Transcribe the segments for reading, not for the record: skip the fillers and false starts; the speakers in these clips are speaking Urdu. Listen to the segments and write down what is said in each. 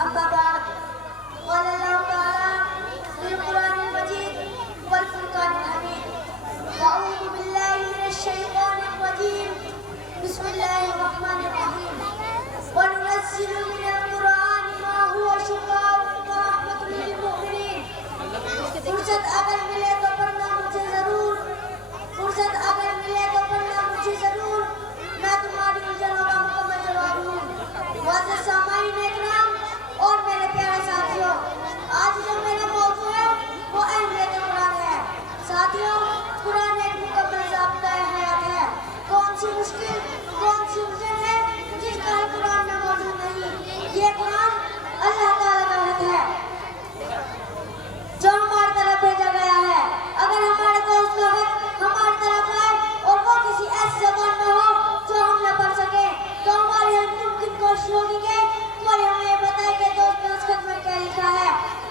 أما بعد قال الله تعالى في القرآن المجيد والفرقان الحميد أعوذ بالله من الشيطان الرجيم بسم الله الرحمن الرحيم وننزل من القرآن ما هو شفاء ورحمة للمؤمنين فرصت اگر ملے تو پڑھنا مجھے ضرور فرصت اگر ملے تو پڑھنا مجھے ضرور میں تمہاری الجھنوں کا مکمل جواب ہوں معزز سامعین اکرام اور میرے پیارے ساتھیوں آج جو میرا موضوع ہے وہ اہمیت قرآن ہے ساتھیوں قرآن ایک مکمل ضابطہ حیات ہے کون سی مشکل کون سی الجھن ہے جس کا حل قرآن میں موجود نہیں یہ قرآن اللہ تعالیٰ کا حق ہے جو ہماری طرف بھیجا گیا ہے اگر ہمارے دوست کا حق ہماری طرف ہے اور وہ کسی ایسی زبان میں ہو جو ہم نہ پڑھ سکے تو ہماری ہر ممکن کوشش ہوگی کہ کوئی ہمیں یہ بتائے کہ دوست نے اس خط میں کیا لکھا ہے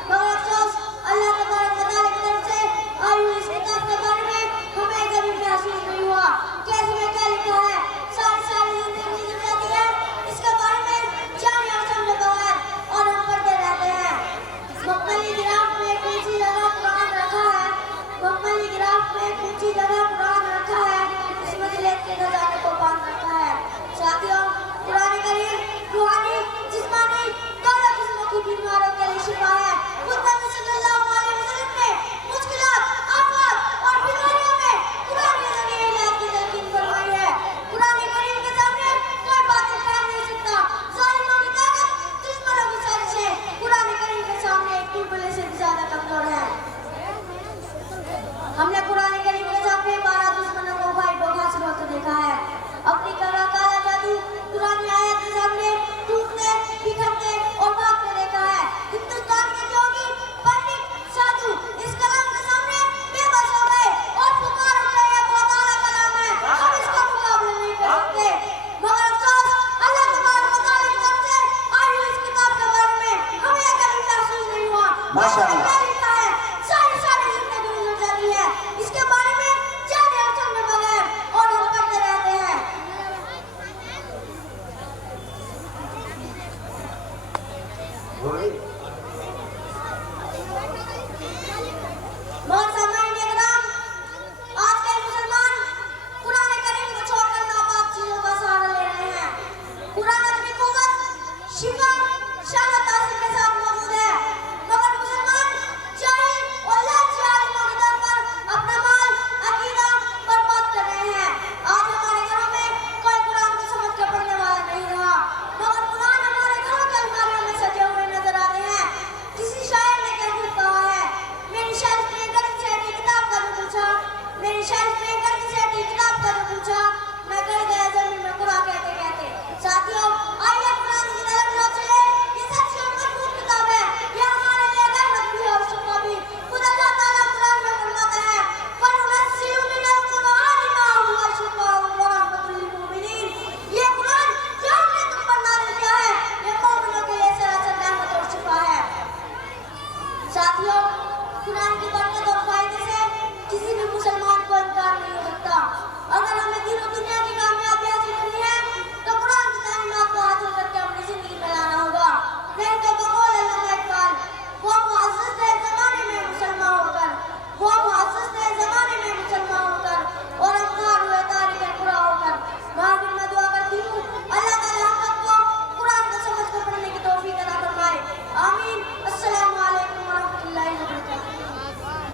مگر افسوس اللہ تبارک و تعالیٰ کی طرف سے آئی ہوئی اس کتاب کے بارے میں ہمیں کبھی محسوس نہیں ہوا کہ اس میں کیا لکھا ہے ساری زندگی گزر جاتی ہے اس کے بارے میں جانے اور سمجھے بغیر اور ہم پڑھتے رہتے ہیں مکملی گراف میں ایک اونچی جگہ قرآن رکھا ہے مکملی گراف میں ایک اونچی جگہ قرآن رکھا ہے اس مجلس کے خزانے کو باندھ رکھا ہے ساتھیوں قرآن کریم روحانی جسمانی دونوں قسموں کی بیماریوں کے لیے شفا ہے خود نبی صلی اللہ علیہ وسلم نے مشکلات آفات اور بیماریوں میں قرآن کے ذریعے علاج کی تلقین فرمائی ہے قرآن کریم کے سامنے کوئی باطل ٹھہر نہیں سکتا ظالموں کی طاقت دشمنوں کی سازشیں قرآن کریم کے سامنے ایک ٹیوبویل سے زیادہ کمزور ہے ہم نے قرآن کریم کے سامنے 12 دشمنوں کو فائٹ اور حاصل ہوتے دیکھا ہے اپنی کلا کالا جادو قرآن آیت کے سامنے ٹوٹتے بکھرتے اور بھاگتے دیکھا ہے ہندوستان کے جوگی پنڈت سادھو اس کلام کے سامنے بے بس ہو گئے اور پکار اٹھے یہ بہت اعلیٰ کلام ہے ہم اس کا مقابلہ نہیں کر سکتے مگر افسوس اللہ تبارک و تعالیٰ کی طرف سے آئی ہوئی اس کتاب کے بارے میں ہمیں کبھی محسوس نہیں ہوا ماشاءاللہ